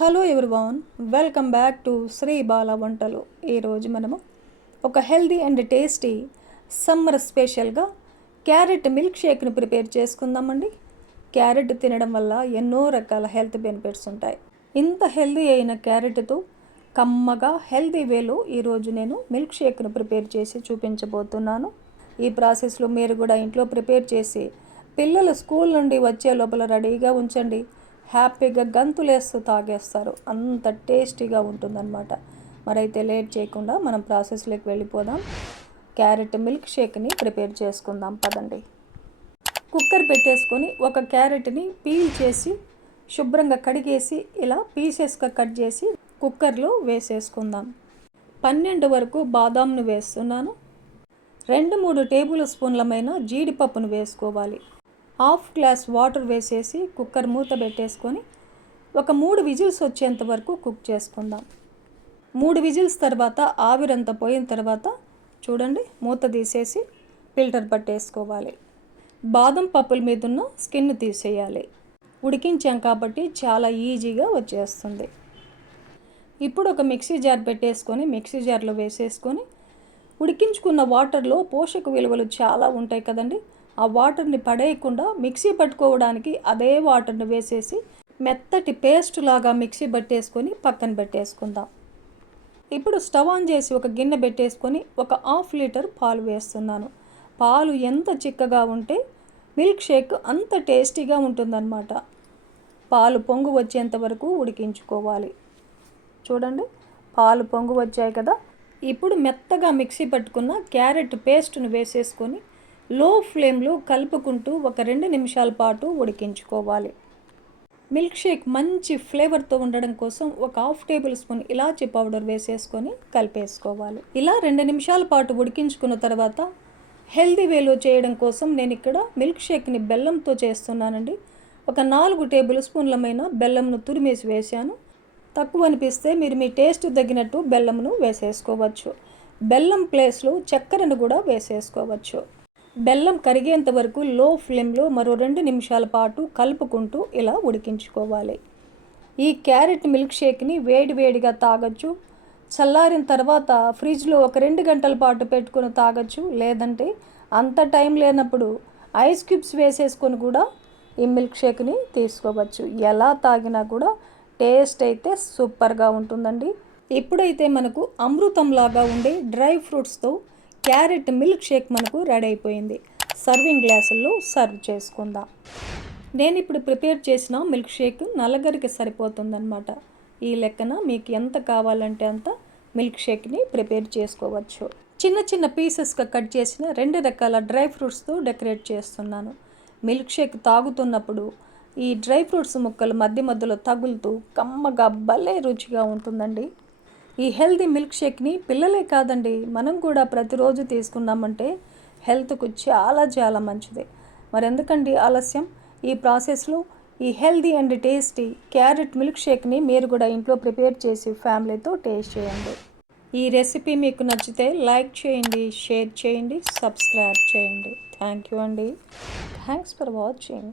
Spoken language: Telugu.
Hello everyone, welcome back to Sri Bala Vantalu. ఈరోజు మనము ఒక హెల్దీ అండ్ టేస్టీ సమ్మర్ స్పెషల్గా క్యారెట్ మిల్క్ షేక్ని ప్రిపేర్ చేసుకుందామండి. క్యారెట్ తినడం వల్ల ఎన్నో రకాల హెల్త్ బెనిఫిట్స్ ఉంటాయి. ఇంత హెల్దీ అయిన క్యారెట్తో కమ్మగా హెల్దీ వేలో ఈరోజు నేను మిల్క్ షేక్ను ప్రిపేర్ చేసి చూపించబోతున్నాను. ఈ ప్రాసెస్లో మీరు కూడా ఇంట్లో ప్రిపేర్ చేసి పిల్లలు స్కూల్ నుండి వచ్చే లోపల రెడీగా ఉంచండి. హ్యాపీగా గంతులేస్తూ తాగేస్తారు, అంత టేస్టీగా ఉంటుందన్నమాట. మరైతే లేట్ చేయకుండా మనం ప్రాసెస్లోకి వెళ్ళిపోదాం. క్యారెట్ మిల్క్ షేక్ని ప్రిపేర్ చేసుకుందాం పదండి. కుక్కర్ పెట్టేసుకొని ఒక క్యారెట్ని పీల్ చేసి శుభ్రంగా కడిగేసి ఇలా పీసెస్గా కట్ చేసి కుక్కర్లో వేసేసుకుందాం. 12 వరకు బాదాంను వేస్తున్నాను. 2-3 టేబుల్ స్పూన్లమైన జీడిపప్పును వేసుకోవాలి. హాఫ్ గ్లాస్ వాటర్ వేసేసి కుక్కర్ మూత పెట్టేసుకొని ఒక 3 విజిల్స్ వచ్చేంత వరకు కుక్ చేసుకుందాం. 3 విజిల్స్ తర్వాత ఆవిరంతా పోయిన తర్వాత చూడండి, మూత తీసేసి ఫిల్టర్ పట్టేసుకోవాలి. బాదం పప్పుల మీద ఉన్న స్కిన్ తీసేయాలి. ఉడికించాం కాబట్టి చాలా ఈజీగా వచ్చేస్తుంది. ఇప్పుడు ఒక మిక్సీ జార్ పెట్టేసుకొని మిక్సీ జార్లో వేసేసుకొని ఉడికించుకున్న వాటర్లో పోషక విలువలు చాలా ఉంటాయి కదండి. ఆ వాటర్ని పడేయకుండా మిక్సీ పట్టుకోవడానికి అదే వాటర్ని వేసేసి మెత్తటి పేస్ట్ లాగా మిక్సీ పట్టేసుకొని పక్కన పెట్టేసుకుందాం. ఇప్పుడు స్టవ్ ఆన్ చేసి ఒక గిన్నె పెట్టేసుకొని ఒక 1/2 లీటర్ పాలు వేస్తున్నాను. పాలు ఎంత చిక్కగా ఉంటే మిల్క్ షేక్ అంత టేస్టీగా ఉంటుందన్నమాట. పాలు పొంగు వచ్చేంత వరకు ఉడికించుకోవాలి. చూడండి, పాలు పొంగు వచ్చాయి కదా. ఇప్పుడు మెత్తగా మిక్సీ పట్టుకున్న క్యారెట్ పేస్ట్ను వేసేసుకొని లో ఫ్లేమ్లో కలుపుకుంటూ ఒక 2 నిమిషాల పాటు ఉడికించుకోవాలి. మిల్క్ షేక్ మంచి ఫ్లేవర్తో ఉండడం కోసం ఒక 1/2 టేబుల్ స్పూన్ ఇలాచీ పౌడర్ వేసేసుకొని కలిపేసుకోవాలి. ఇలా 2 నిమిషాల పాటు ఉడికించుకున్న తర్వాత హెల్దీ వేలో చేయడం కోసం నేను ఇక్కడ మిల్క్ షేక్ని బెల్లంతో చేస్తున్నానండి. ఒక 4 టేబుల్ స్పూన్లమైన బెల్లంను తురిమేసి వేశాను. తక్కువ అనిపిస్తే మీరు మీ టేస్ట్ తగినట్టు బెల్లంను వేసేసుకోవచ్చు. బెల్లం ప్లేస్లో చక్కెరను కూడా వేసేసుకోవచ్చు. బెల్లం కరిగేంత వరకు లో ఫ్లేమ్లో మరో 2 నిమిషాల పాటు కలుపుకుంటూ ఇలా ఉడికించుకోవాలి. ఈ క్యారెట్ మిల్క్ షేక్ని వేడివేడిగా తాగొచ్చు. చల్లారిన తర్వాత ఫ్రిడ్జ్లో ఒక 2 గంటల పాటు పెట్టుకుని తాగొచ్చు. లేదంటే అంత టైం లేనప్పుడు ఐస్ క్యూబ్స్ వేసేసుకొని కూడా ఈ మిల్క్ షేక్ని తీసుకోవచ్చు. ఎలా తాగినా కూడా టేస్ట్ అయితే సూపర్గా ఉంటుందండి. ఇప్పుడైతే మనకు అమృతంలాగా ఉండే డ్రై ఫ్రూట్స్తో క్యారెట్ మిల్క్ షేక్ మనకు రెడీ అయిపోయింది. సర్వింగ్ గ్లాసుల్లో సర్వ్ చేసుకుందాం. నేను ఇప్పుడు ప్రిపేర్ చేసిన మిల్క్ షేక్ నలుగురికి సరిపోతుందన్నమాట. ఈ లెక్కన మీకు ఎంత కావాలంటే అంత మిల్క్ షేక్ని ప్రిపేర్ చేసుకోవచ్చు. చిన్న చిన్న పీసెస్గా కట్ చేసిన 2 రకాల డ్రై ఫ్రూట్స్తో డెకరేట్ చేస్తున్నాను. మిల్క్ షేక్ తాగుతున్నప్పుడు ఈ డ్రై ఫ్రూట్స్ ముక్కలు మధ్య మధ్యలో తగులుతూ కమ్మగా భలే రుచిగా ఉంటుందండి. ఈ హెల్దీ మిల్క్ షేక్ని పిల్లలే కాదండి, మనం కూడా ప్రతిరోజు తీసుకున్నామంటే హెల్త్కు చాలా చాలా మంచిది. మరి ఎందుకండి ఆలస్యం? ఈ ప్రాసెస్లో ఈ healthy and tasty carrot milk షేక్ని మీరు కూడా ఇంట్లో ప్రిపేర్ చేసి ఫ్యామిలీతో టేస్ట్ చేయండి. ఈ రెసిపీ మీకు నచ్చితే లైక్ చేయండి, షేర్ చేయండి, సబ్స్క్రైబ్ చేయండి. థ్యాంక్ యూ అండి. Thanks for watching.